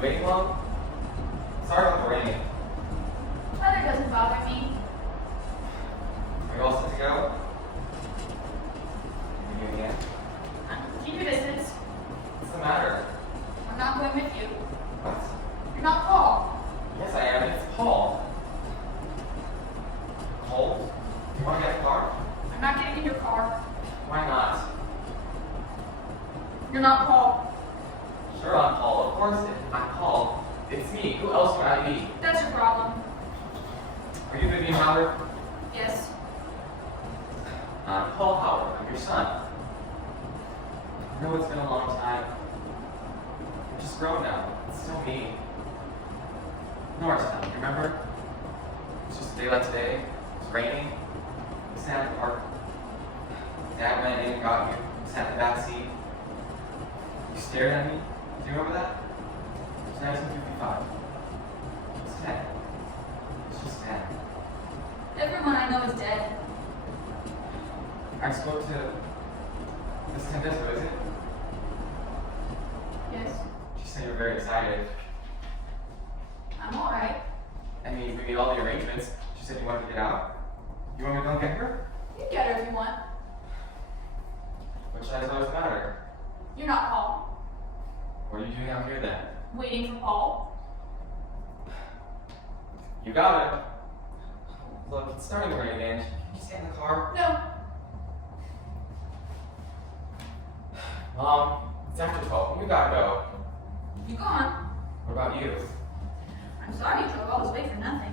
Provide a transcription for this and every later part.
you waiting long? Sorry about the rain. Weather doesn't bother me. Are you all set to go? You again? Keep your distance. What's the matter? I'm not going with you. What? You're not Paul. Yes, I am. It's Paul. Paul? You want to get a car? I'm not getting in your car. Why not? You're not Paul. Sure, I'm Paul. Of course, I'm Paul. It's me. Who else would I be? That's your problem. Are you Vivien Howard? Yes. I'm Paul Howard. I'm your son. I know it's been a long time. You're just grown now. It's still me. Norristown, remember? It was just a day like today. It was raining. We sat at the park. Dad went in and got you. Sat in the back seat. You stared at me. Do you remember that? It was 1955. It's 10. It's just 10. Everyone I know is dead. I spoke to Miss Tendesco, is it? Yes. She said you were very excited. I'm alright. I mean, we made all the arrangements. She said you wanted to get out. You want me to go and get her? You can get her if you want. Which does always matter. You're not Paul. What are you doing out here then? Waiting for Paul. You got it. Look, it's starting to rain again. Can you stay in the car? No. Mom, it's after 12. We gotta go. You go on. What about you? I'm sorry you drove all this way for nothing.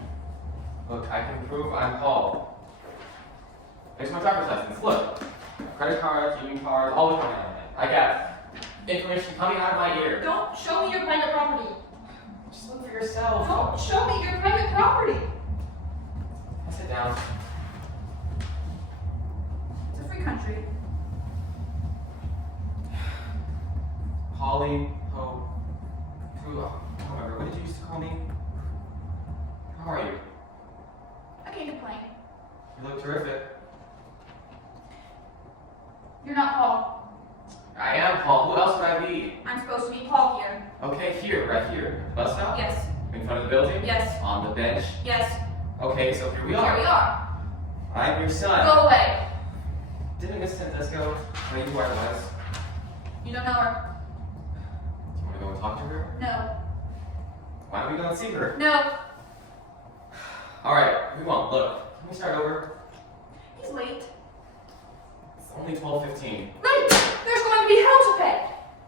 Look, I can prove I'm Paul. There's my driver's license. Look. Credit cards, union cards, all the money on it. I got information coming out of my ear. Don't show me your private property. Just look for yourself. Don't show me your private property. Sit down. It's a free country. Holly, Hope, Drew, I don't remember. What did you used to call me? How are you? I can't complain. You look terrific. You're not Paul. I am Paul. Who else would I be? I'm supposed to be Paul here. Okay, here, right here. Bus stop? Yes. In front of the building? Yes. On the bench? Yes. Okay, so here we are. Here we are. I'm your son. Go away. Didn't Miss Tendesco tell you who I was? You don't know her. Do you want to go and talk to her? No. Why don't we go and see her? No. Alright, we won't. Look, can we start over? He's late. It's only 12:15. Right! There's going to be hell to pay.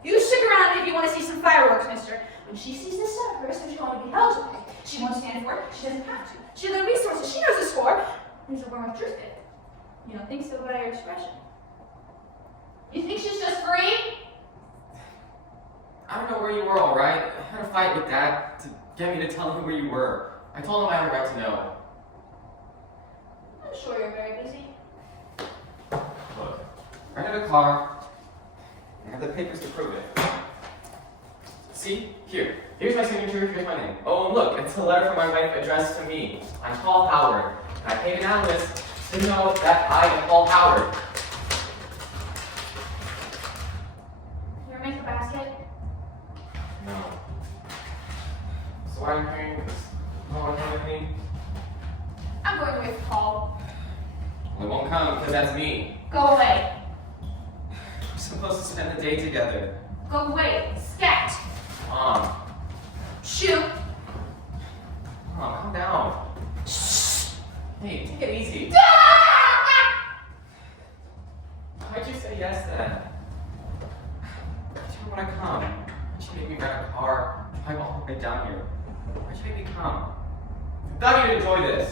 You stick around if you want to see some fireworks, mister. When she sees this son of hers, there's going to be hell to pay. She won't stand for it. She doesn't have to. She has the resources. She knows the score. There's a worm of truth in it. You don't think so by your expression. You think she's just free? I don't know where you were, alright? I had a fight with Dad to get me to tell him where you were. I told him I had a right to know. I'm sure you're very busy. Look, I rented a car. I have the papers to prove it. See? Here. Here's my signature, here's my name. Oh, and look, it's a letter from my wife addressed to me. I'm Paul Howard. And I paid an analyst to know that I am Paul Howard. You ever make a basket? No. So why are you carrying this? No one come with me? I'm going with Paul. Well, it won't come because that's me. Go away. We're supposed to spend the day together. Go away. Scat. Mom. Shoot. Mom, calm down. Shh. Hey, take it easy. Why'd you say yes then? Why'd you want to come? Why'd you make me rent a car? Drive all the way down here? Why'd you make me come? I thought you'd enjoy this.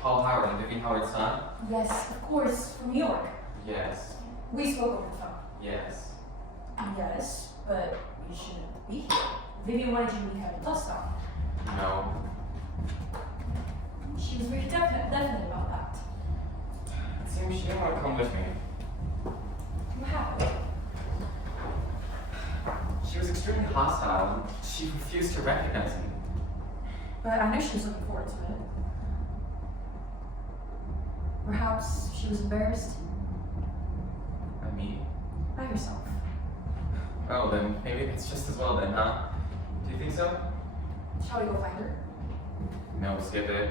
Paul Howard and Vivien Howard's son? Yes, of course, from New York. Yes. We spoke over the phone. Yes. Yes, but you shouldn't be here. Vivien wanted you to leave the dust on. No. She was very definite about that. It seems she didn't want to come with me. What happened? She was extremely hostile. She refused to recognize me. But I knew she was looking forward to it. Perhaps she was embarrassed By me? by herself. Oh, then maybe it's just as well then, huh? Do you think so? Shall we go find her? No, skip it.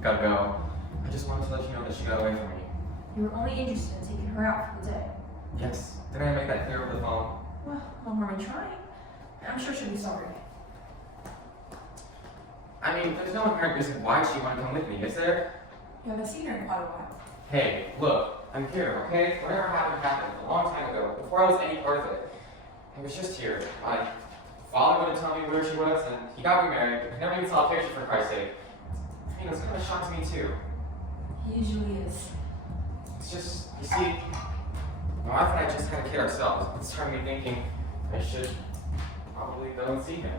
Gotta go. I just wanted to let you know that she got away from me. You were only interested in taking her out for the day. Yes. Didn't I make that clear over the phone? Well, no harm in trying. I'm sure she'll be sorry. I mean, there's no apparent reason why she wanted to come with me, is there? You haven't seen her in quite a while. Hey, look, I'm here, okay? Whatever happened a long time ago, before I was any part of it. I was just here. My father wouldn't tell me where she was, and he got remarried. I never even saw a picture for Christ's sake. I mean, it was kind of a shock to me, too. He usually is. It's just, you see, my wife and I just had a kid ourselves. It started me thinking I should probably go and see him.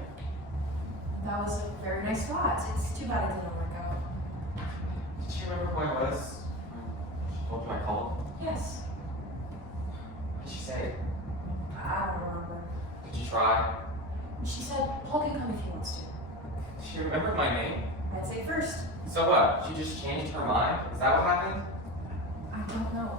That was a very nice spot. It's too bad it didn't work out. Did she remember who I was? She told you I called? Yes. What did she say? I don't remember. Did you try? She said, Paul can come if he wants to. Did she remember my name? I'd say first. So what? She just changed her mind? Is that what happened? I don't know.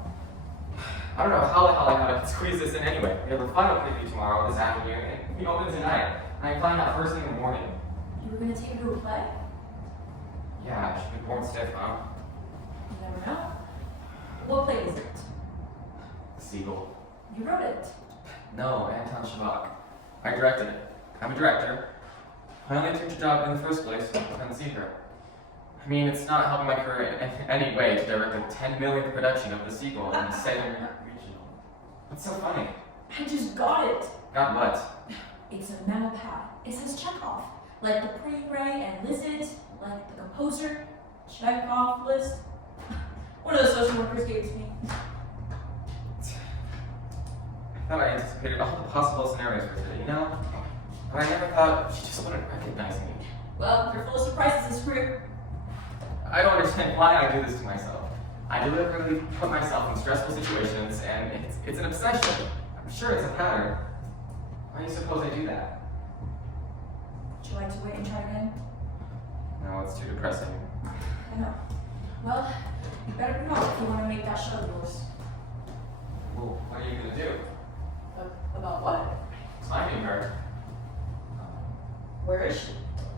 I don't know how the hell I got to squeeze this in anyway. We have a final preview tomorrow this afternoon, and we open tonight. And I find out first thing in the morning. You were going to take her to a play? Yeah, she's been born stiff, huh? You never know. What play is it? Seagull. You wrote it. No, Anton Shabak. I directed it. I'm a director. I only took the job in the first place so I couldn't see her. I mean, it's not helping my career in any way to direct a 10 million production of The Seagull in the Southern Regional. What's so funny? I just got it. Got what? It's a memo pad. It says Chekhov. Like the pretty gray and Lizard, like the composer, Chekhov list. One of the social workers gave it to me. I thought I anticipated all the possible scenarios for today, you know? But I never thought she just wouldn't recognize me. Well, you're full of surprises this career. I don't understand why I do this to myself. I deliberately put myself in stressful situations, and it's an obsession. I'm sure it's a pattern. Why do you suppose I do that? Would you like to wait and try again? No, it's too depressing. I know. Well, you better be home if you want to make that show of yours. Well, what are you gonna do? About what? Finding her. Where is she?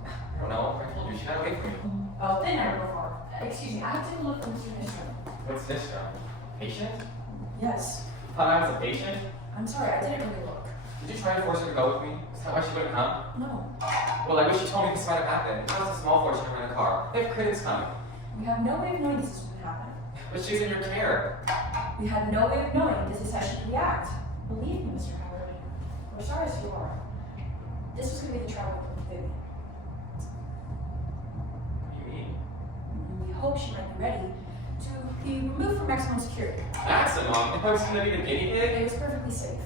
I don't know. I told you she got away from me. Oh, then never go far. Excuse me, I have to take a look for Mr. Nistrom. What's this from? Patient? Yes. Thought I was a patient? I'm sorry, I didn't really look. Did you try to force her to go with me? Is that why she wouldn't come? No. Well, I wish you told me this might have happened. It was a small fortune to rent a car. They have critics coming. We have no way of knowing this is what happened. But she's in your care. We had no way of knowing this is how she would react. Believe me, Mr. Howard. We're sorry as you are. This was going to be the travel with Vivien. What do you mean? We hope she might be ready to be removed from maximum security. Maximum? If I was going to be the guinea pig? It was perfectly safe.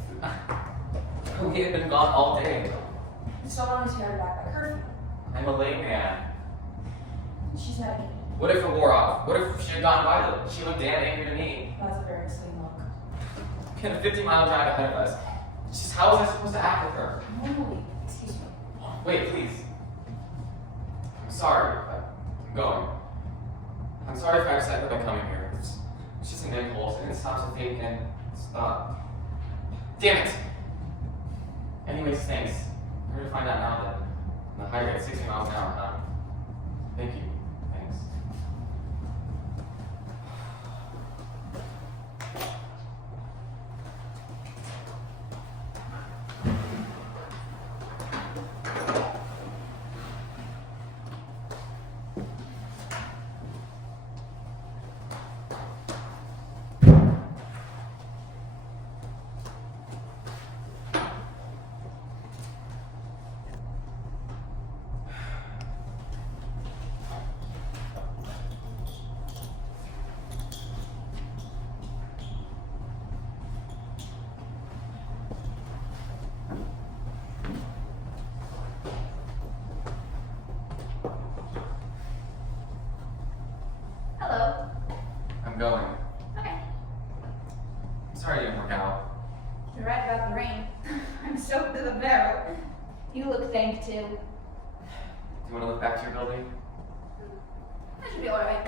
We had been gone all day. So long as you got her back by curfew. I'm a layman. She's not a guinea. What if it wore off? What if she had gone violent? She looked damn angry to me. That's a very misleading look. We had a 50-mile drive ahead of us. Just how was I supposed to act with her? Normally, excuse me. Wait, please. I'm sorry, but I'm going. I'm sorry if I upset her by coming here. It's just an impulse, and it stops to think and stop. Damn it! Anyways, thanks. I'm going to find out now that I'm the high rate 60 miles an hour, huh? Thank you. Thanks. going. Okay. I'm sorry it didn't work out. You're right about the rain. I'm soaked to the barrel. You look thank too. Do you want to look back to your building? That should be alright.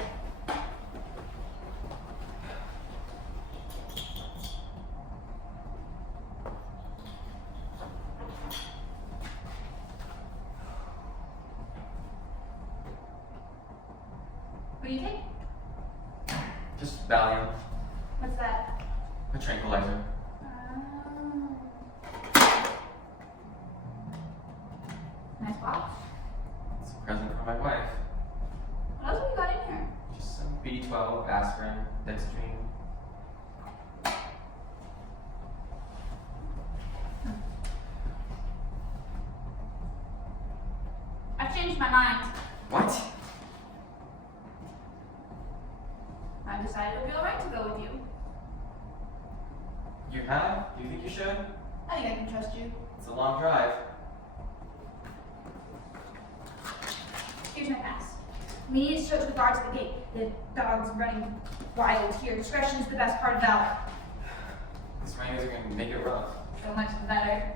What do you take? Just Valium, What's that? a tranquilizer. Nice box. It's a present from my wife. What else have you got in here? Just some B12, aspirin, dextrine. I've changed my mind. What? I've decided it would be alright to go with you. You have? Do you think you should? I think I can trust you. It's a long drive. Here's my pass. We need to show to the guards at the gate. The dog's running wild here. Discretion is the best part of valor. This rain is going to make it rough. So much the better.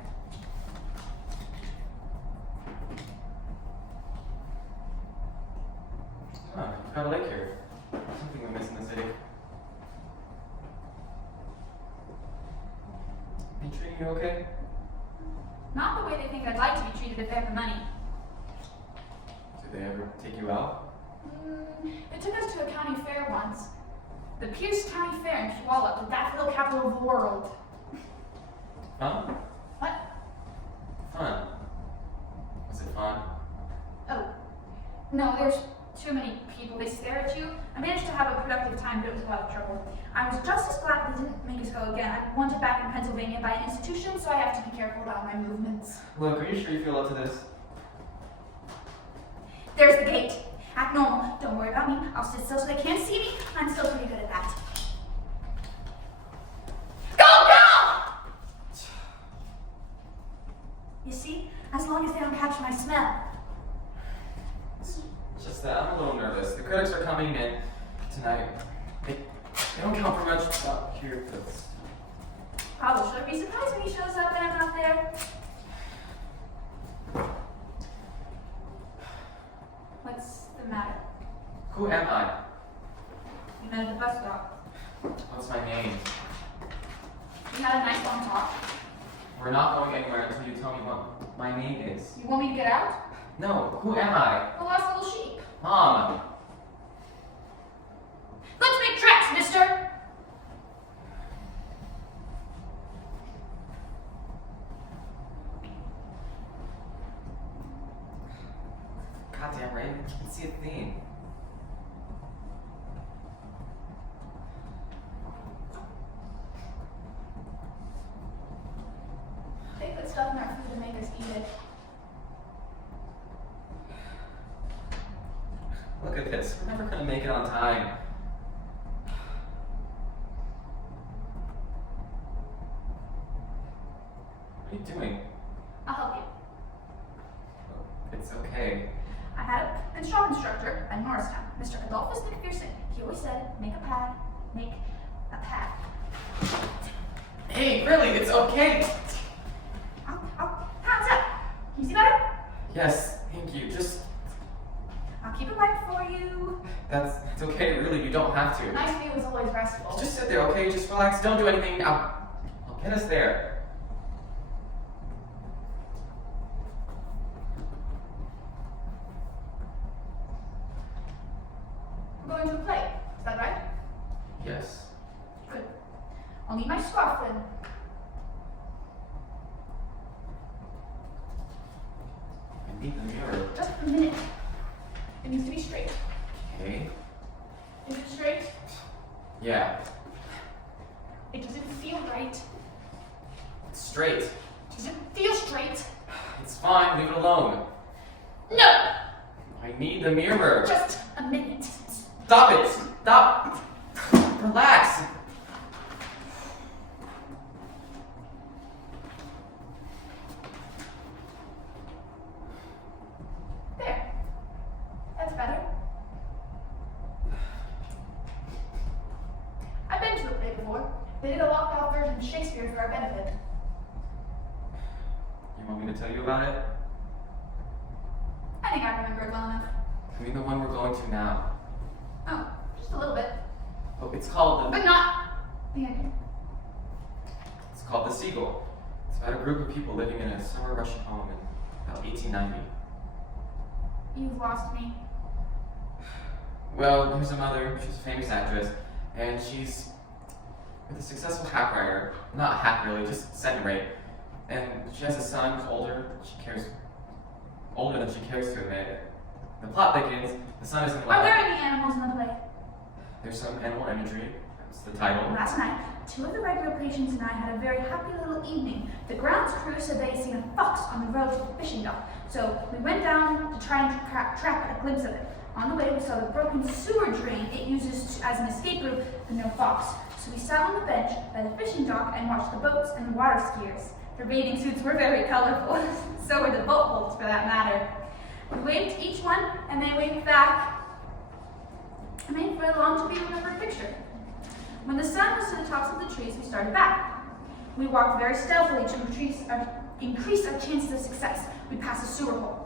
Huh, you've got a lake here. Something we miss in the city. Are they treating you okay? Not the way they think I'd like to be treated if they have the money. Did they ever take you out? They took us to a county fair once. The Pierce County Fair in Puyallup, the daffodil capital of the world. Huh? What? Fun. Was it fun? Oh. No, there's too many people. They stare at you. I managed to have a productive time, but it was a lot of trouble. I was just as glad they didn't make us go again. I wanted back in Pennsylvania by an institution, so I have to be careful about my movements. Look, are you sure you feel up to this? There's the gate. Act normal. Don't worry about me. I'll sit still so they can't see me. I'm still pretty good at that. Go, go! You see? As long as they don't catch my smell. It's just that I'm a little nervous. The critics are coming in tonight. They don't count for much up here, but Probably shouldn't be surprised when he shows up and I'm not there. What's the matter? who am I? You met at the bus stop. What's my name? We had a nice long talk. We're not going anywhere until you tell me what my name is. You want me to get out? No, who am I? The lost little sheep. Mom! Let's make tracks, mister! Goddamn right, I can't see a thing. They put stuff in our food to make us eat it. Look at this, we're never gonna make it on time. What are you doing? I'll help you. It's okay. I had a strong instructor at Norristown, Mr. Adolphus McPherson. He always said, make a pad, make a pad. Hey, really, it's okay. Hands up! Can you see better? Yes, thank you. Just, I'll keep it light for you. it's okay, really, you don't have to. Nice view is always restful. Just sit there, okay? Just relax, don't do anything. I'll get us there. We're going to a play. Is that right? Yes. Good. I'll need my scarf then. I need the mirror. Just a minute. It needs to be straight. Okay. Is it straight? Yeah. It doesn't feel right. It's straight. It doesn't feel straight. It's fine, leave it alone. No! I need the mirror. Just a minute. Stop it! Stop! Relax! There. That's better. before. They did a locked-off version of Shakespeare for our benefit. You want me to tell you about it? I think I remember it well enough. I mean the one we're going to now. Oh, just a little bit. Oh, it's called But not the ending. It's called The Seagull. It's about a group of people living in a summer Russian home in about 1890. You've lost me. Well, there's a mother, she's a famous actress, and she's with a successful hack writer. Not a hack really, just second rate. And she has a son who's older than she cares to admit. The plot begins, the son is in love. Are there any animals in the play? There's some animal imagery, that's the title. Last night, 2 of the regular patients and I had a very happy little evening. The grounds crew said they had seen a fox on the road to the fishing dock, so we went down to try and trap a glimpse of it. On the way, we saw the broken sewer drain it uses as an escape route for no fox. So we sat on the bench by the fishing dock and watched the boats and the water skiers. Their bathing suits were very colorful, so were the boat holds for that matter. We waved to each one, and they waved back. I made for a long-to-be-remembered picture. When the sun was to the tops of the trees, we started back. We walked very stealthily to increase our chances of success. We passed a sewer hole.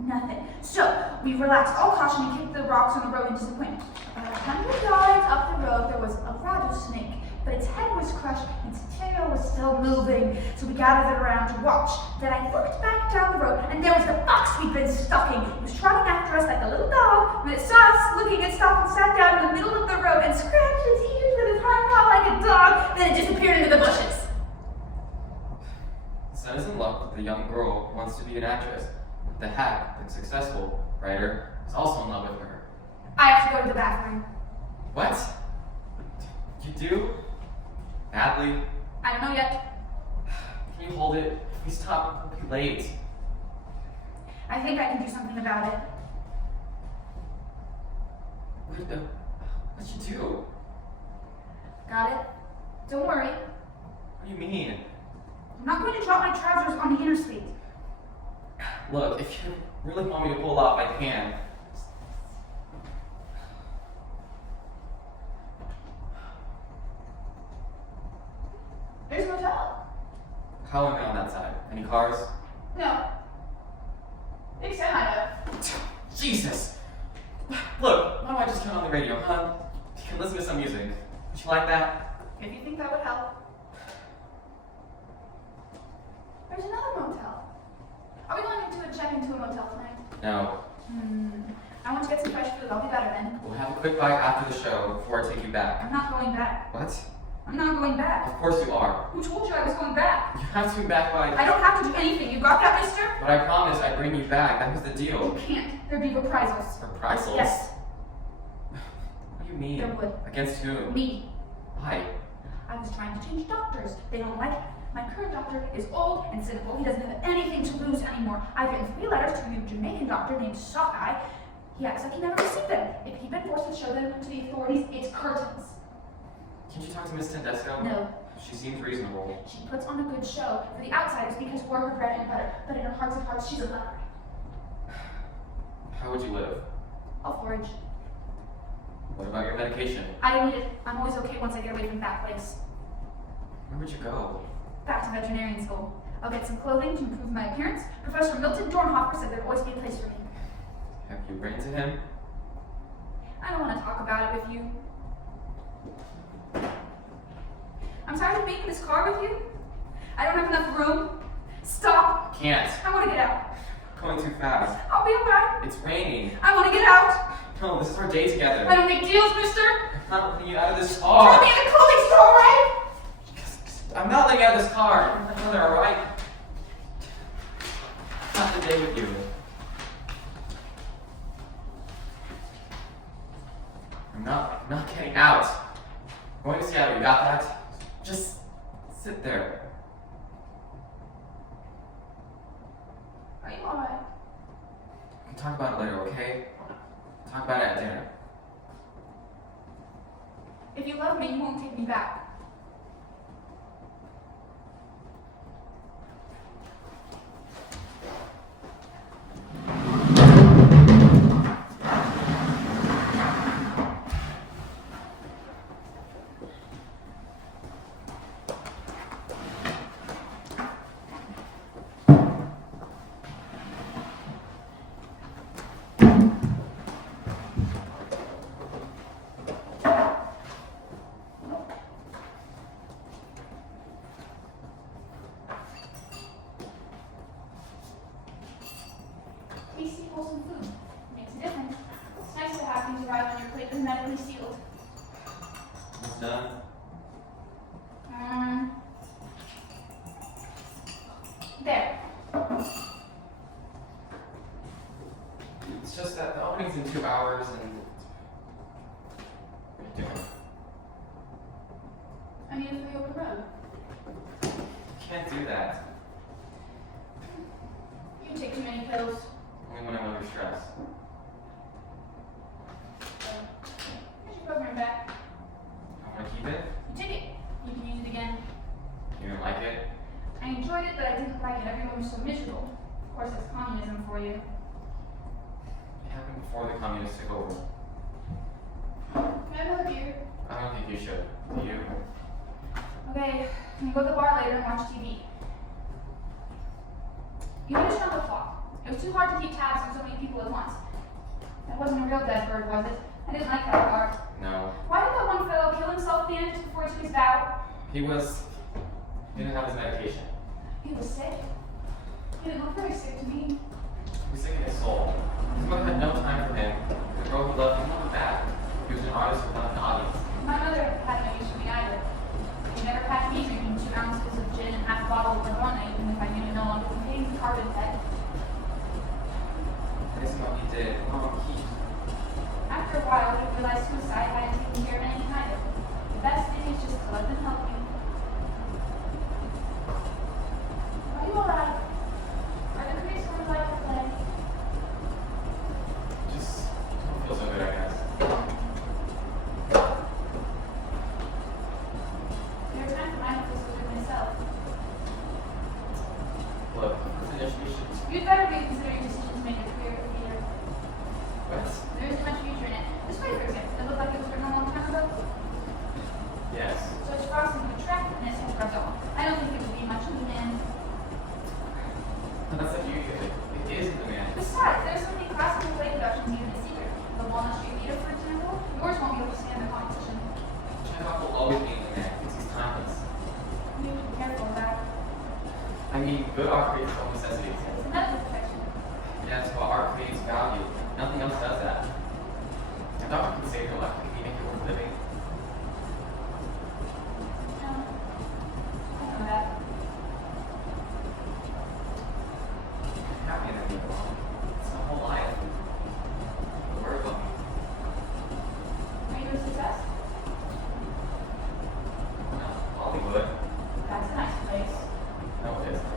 Nothing. So, we relaxed all caution and kicked the rocks on the road in disappointment. About 100 yards up the road, there was a rattlesnake, but its head was crushed and its tail was still moving. So we gathered around to watch. Then I looked back down the road, and there was the fox we'd been stalking. It was trotting after us like a little dog. When it saw us looking, it stopped and sat down in the middle of the road and scratched its ears with its hind paw like a dog. Then it disappeared into the bushes. The son is in love with the young girl who wants to be an actress. The hack, the successful writer, is also in love with her. I have to go to the bathroom. What? You do? Badly? I don't know yet. Can you hold it? If we stop, we'll be late. I think I can do something about it. What'd you do? Got it? Don't worry. What do you mean? I'm not going to drop my trousers on the interstate. Look, if you really want me to pull off, I can. There's a motel. How am I on that side? Any cars? No. Big semi though. Jesus! Look, why don't I just turn on the radio, huh? You can listen to some music. Would you like that? If you think that would help. There's another motel. Are we going to check into a motel tonight? No. I want to get some fresh food. I'll be better then. We'll have a quick bite after the show before I take you back. I'm not going back. What? I'm not going back. Of course you are. Who told you I was going back? You have to be back by... I don't have to do anything. You got that, mister? But I promised I'd bring you back. That was the You deal. can't. There'd be reprisals. Reprisals? Yes. What do you mean? There would. Against whom? Me. Why? I was trying to change doctors. They don't like it. My current doctor is old and cynical. He doesn't have anything to lose anymore. I've written 3 letters to a Jamaican doctor named Sockeye. He acts like he never received them. If he'd been forced to show them to the authorities, it's curtains. Can't you talk to Miss Tedesco? No. She seems reasonable. She puts on a good show for the outsiders because we're her bread and butter. But in her hearts of hearts, she's a leper. How would you live? I'll forage. What about your medication? I don't need it. I'm always okay once I get away from that place. Where would you go? Back to veterinarian school. I'll get some clothing to improve my appearance. Professor Milton Dornhofer said there'd always be a place for me. Have you written to him? I don't want to talk about it with you. I'm tired of being in this car with you. I don't have enough room. Stop. Can't. I want to get out. Going too fast. I'll be alright. It's raining. I want to get out. No, this is our day together. I don't make deals, mister. I'm not letting you out of this Tell car. me in the clothing store, right? I'm not letting you out of this car. My brother, alright? Not the day with you. I'm not getting out. I'm going to Seattle, you got that? Just sit there. Are you alright? We can talk about it later, okay? Talk about it at dinner. If you love me, you won't take me back. permanently sealed. It's done. There. It's just that the opening's in 2 hours and... What are you doing? I need to over the road. Can't do that. You take too many pills. Only when I'm under stress. Here's your program back. I want to keep it. You take it. You can use it again. You didn't like it? I enjoyed it, but I didn't like it. Everyone was so miserable. Of course, that's communism for you. It happened before the communists took over. Can I have another beer? I don't think you should. Do you? Okay, we can go to the bar later and watch TV. You finished on the clock. It was too hard to keep tabs on so many people at once. That wasn't a real dead bird, was it? I didn't like that part. No. Why did that one fellow kill himself at the end before he took his vow? He didn't have his medication. He was sick. He didn't look very sick to me. He was sick in his soul. His mother had no time for him. The girl who loved him wasn't back. He was an artist without an audience. My mother had no use for me either. She never packed me drinking 2 ounces of gin and half a bottle of one night, even if I knew it no longer contained the carbon pet. That isn't what he did. Oh, After a while, he realized suicide hadn't taken care of anything either. The best thing is just to let them help you. Are you alright? Are the critics going to like the play? just don't feel so good, I guess. There are times when I don't feel so good myself. Look, as an issue, you should... You'd better reconsider your decision to make a career in theater. What? There isn't much future in it. This play, for example, it looked like it was written a long time ago. Yes. So its frosting and attractiveness has rubbed off. I don't think it would be much in demand. That's like you did. It is in demand. Besides, there's so many classical play productions even in secret. The Walnut Street Theater, for example, yours won't be able to stand the competition. Chekhov will always be in demand because he's timeless. You have to be careful of that. I mean, good art creates its own necessities. It's a medical profession. Yes, but art creates value. Nothing else does that. If art can save your life, can make it worth living? No. I know that. Happy in that people. It's my whole life. The word about me. Are you a success? Well, Hollywood. That's a nice place. No, it isn't.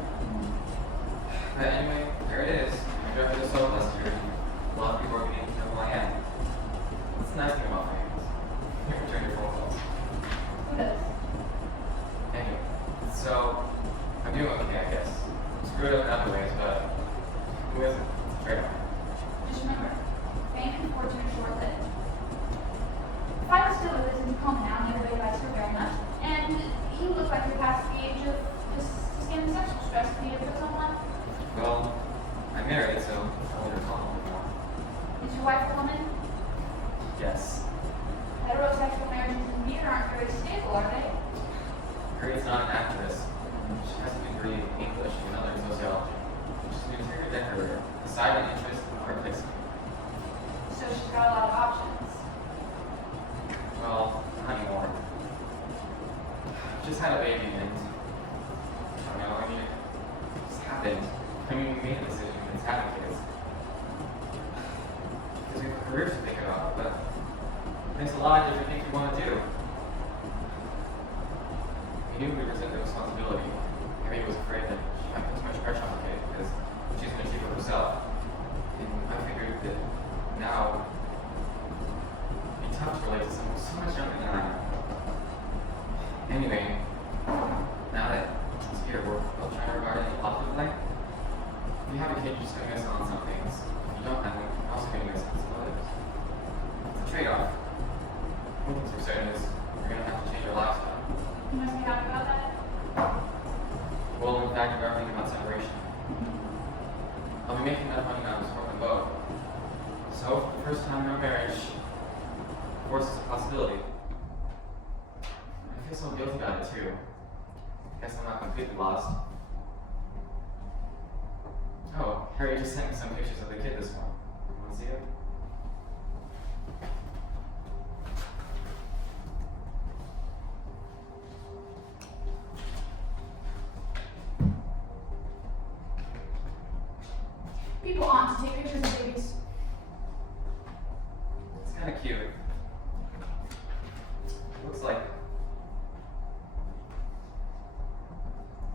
But anyway, there it is. I drove the solo last year. A lot of people are beginning to know who I am. That's the nice thing about fans. You can return your phone calls. Who does? Anyway, so I'm doing okay, I guess. Screwed up in other ways, but who isn't? It's a trade-off. Just remember, fame and fortune are short-lived. If I was still with us in coma now, nobody likes her very much, and you look like you're past the age of just sustaining sexual stress to be able to someone. Well, I'm married, so I won't recall anymore. Is your wife a woman? Yes. Heterosexual marriages in theater aren't very stable, are they? Harriet's not an actress. She has a degree in English and another in sociology. She's an interior decorator, a silent interest in architecture. So she's got a lot of options. Well, not anymore. Just had a baby and I don't know, I mean, it just happened. I mean, we made a decision and it's having kids. Because we have a career to think about, but there's a lot of different things we want to do. We knew we resent the responsibility. Harriet was afraid that she might put too much pressure on the kid because she's going to achieve it herself. And I figured that now it'd be tough to relate to someone so much younger than I am. Anyway, now that it's here, we're both trying to regard it in a positive light. If you have a kid, you're just going to miss out on some things. If you don't have one, you're also going to miss out on some others. It's a trade-off. One thing for certain is you're going to have to change your lifestyle. You must be happy about that. Well, in fact, we're thinking about separation. I'll be making enough money now to support them both. So, for the first time in our marriage, divorce is a possibility. I feel so guilty about it too. Guess I'm not completely lost. Oh, Harry just sent me some pictures of the kid this morning. You want to see it? on to take pictures of babies. It's kind of cute. Looks like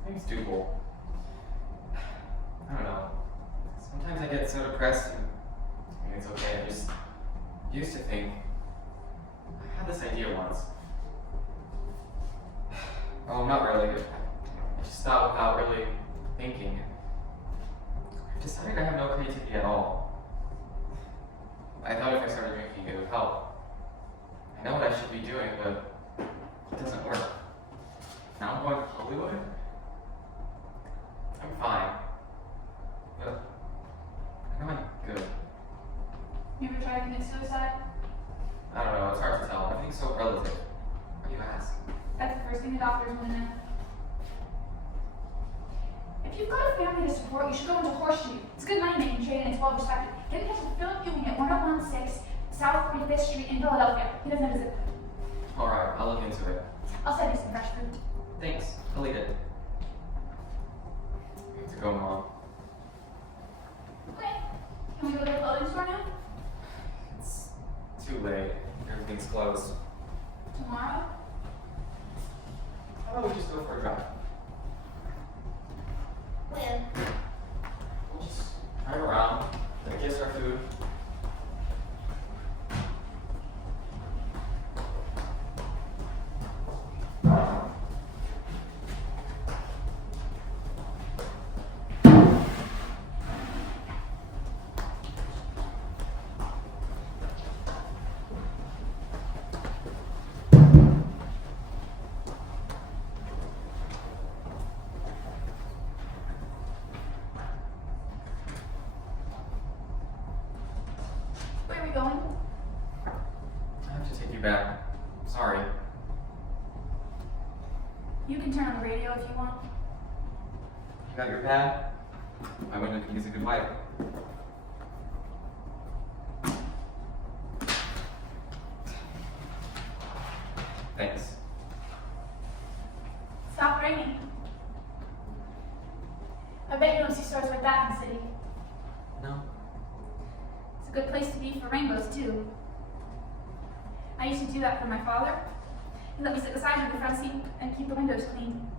it's doable. I don't know. Sometimes I get so depressed and it's okay. I just used to think I had this idea once. Well, not really. I just thought without really thinking. I decided I have no creativity at all. I thought if I started drinking, it would help. I know what I should be doing, but it doesn't work. Now I'm going to Hollywood. I'm fine. But I know I'm good. You ever try to commit suicide? I don't know, it's hard to tell. Everything's so relative. Why do you ask? That's the first thing the doctors want to know. If you've got a family to support, you should go into horseshoe. It's a good money making trade and it's well respected. Get in touch with Philip Ewing at 1016 South 45th Street in Philadelphia. He doesn't have a zip code. Alright, I'll look into it. I'll send you some fresh food. Thanks. I'll eat it. I have to go, Mom. Okay. Can we go to the clothing store now? It's too late. Everything's closed. Tomorrow? How about we just go for a drive? When? We'll just drive around, digest our food. Where are we going? I have to take you back. Sorry. You can turn on the radio if you want. You got your pad? My window can use a good wipe. Thanks. Stop raining. I bet you don't see stars like that in the city. No? It's a good place to be for rainbows, too. I used to do that for my father. He let me sit beside him in the front seat and keep the windows clean.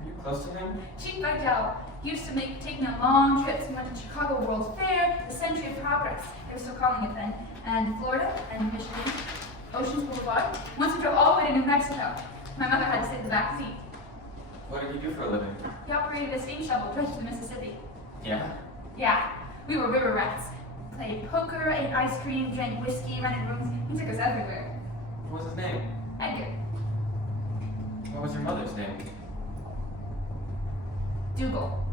Are you close to him? Chief Vidal used to take me on long trips. We went to Chicago World's Fair, the Century of Progress, they were still calling it then, and Florida, and Michigan, Oceans Boulevard. Once we drove all the way to New Mexico. My mother had to sit in the back seat. What did you do for a living? He operated a steam shovel right to the Mississippi. Yeah? Yeah, we were river rats. Played poker, ate ice cream, drank whiskey, rented rooms. He took us everywhere. What was his name? Edgar. What was your mother's name? Dougal.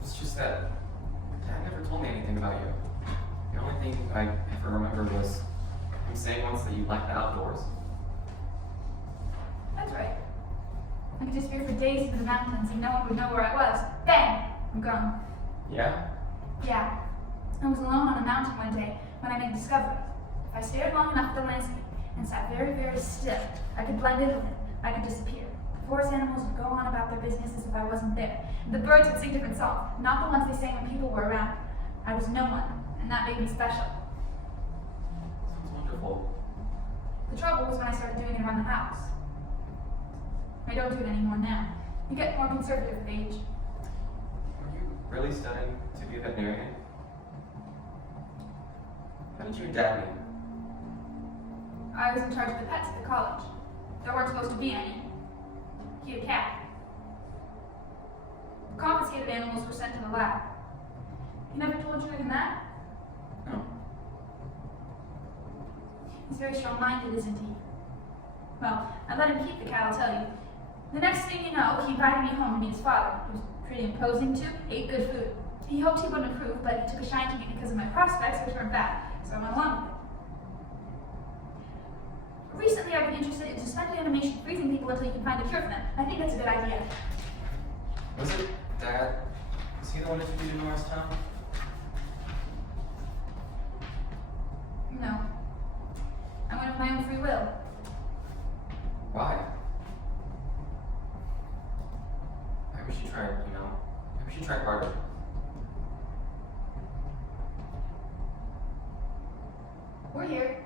It's just that Dad never told me anything about you. The only thing I ever remember was him saying once that you liked the outdoors. That's right. I could disappear for days into the mountains and no one would know where I was. Bang! I'm gone. Yeah? Yeah. I was alone on a mountain one day when I made a discovery. If I stared long enough at the landscape and sat very, very still, I could blend in with it. I could disappear. The forest animals would go on about their business as if I wasn't there. The birds would sing different songs, not the ones they sang when people were around. I was no one, and that made me special. Sounds wonderful. The trouble was when I started doing it around the house. I don't do it anymore now. You get more conservative with age. Were you really studying to be a veterinarian? How did you and Dad meet? I was in charge of the pets at the college. There weren't supposed to be any. He had a cat. Confiscated animals were sent to the lab. He never told you even that? No. He's very strong-minded, isn't he? Well, I let him keep the cat, I'll tell you. The next thing you know, he invited me home to meet his father. He was pretty imposing, too. Ate good food. He hoped he wouldn't approve, but he took a shine to me because of my prospects, which weren't bad, so I went along with it. Recently, I've been interested in suspended animation, freezing people until you can find a cure for them. I think that's a good idea. Was it Dad? Was he the one that took you to Norristown? No. I went of my own free will. Why? We're here.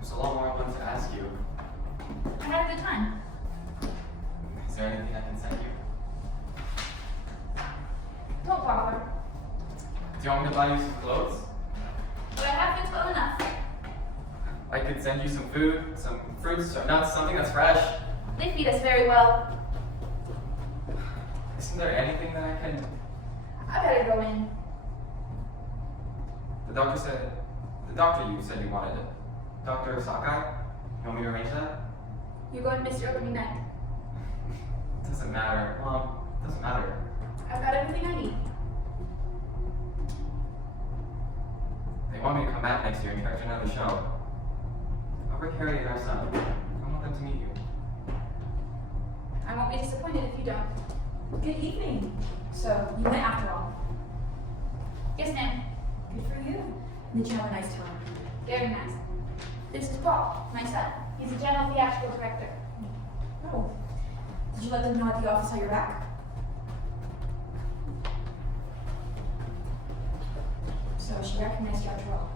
There's a lot more I wanted to ask you. I had a good time. Is there anything I can send you? Don't bother. Do you want me to buy you some clothes? But I have been well enough. I could send you some food, some fruits, or nuts, something that's fresh. They feed us very well. Isn't there anything that I can... I better go in. The doctor you said you wanted it. Dr. Sakai? You want me to arrange that? You're going to miss your opening night. Doesn't matter. Mom, doesn't matter. I've got everything I need. They want me to come back next year and direct another show. I'll bring Harry and our son. I want them to meet you. I won't be disappointed if you don't. Good evening. So, you went after all. Yes, ma'am. Good for you. Did you have a nice time? Very nice. This is Paul, my son. He's a general theatrical director. Oh. Did you let them know at the office how you're back? So, she recognized you after all.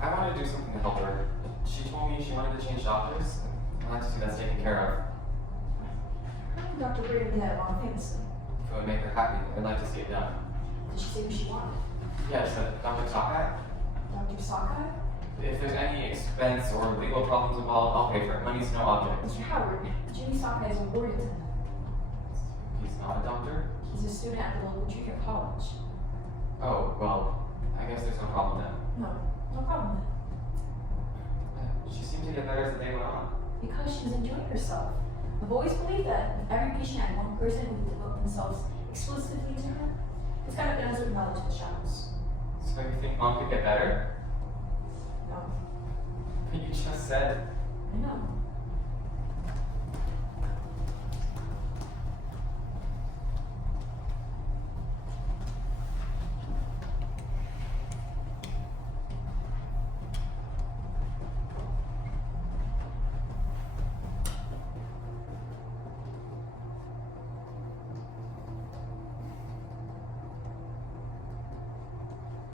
I wanted to do something to help her. She told me she wanted to change doctors. I'd like to see that's taken care of. How did Dr. Breeder get that along famously? If it would make her happy, I'd like to see it done. Did she say who she wanted? Yes, Dr. Sakai. Dr. Sakai? If there's any expense or legal problems involved, I'll pay for it. Money's no object. Mr. Howard, Jimmy Sakai is a ward attendant. He's not a doctor? He's a student at the local junior college. Oh, well, I guess there's no problem then. No problem She seemed to get better as the day went on. then. Because she was enjoying herself. I've always believed that if every patient had one person who would devote themselves exclusively to her, it's kind of been as with knowledge in the shadows. So you think Mom could get better? No, But you just said. I know.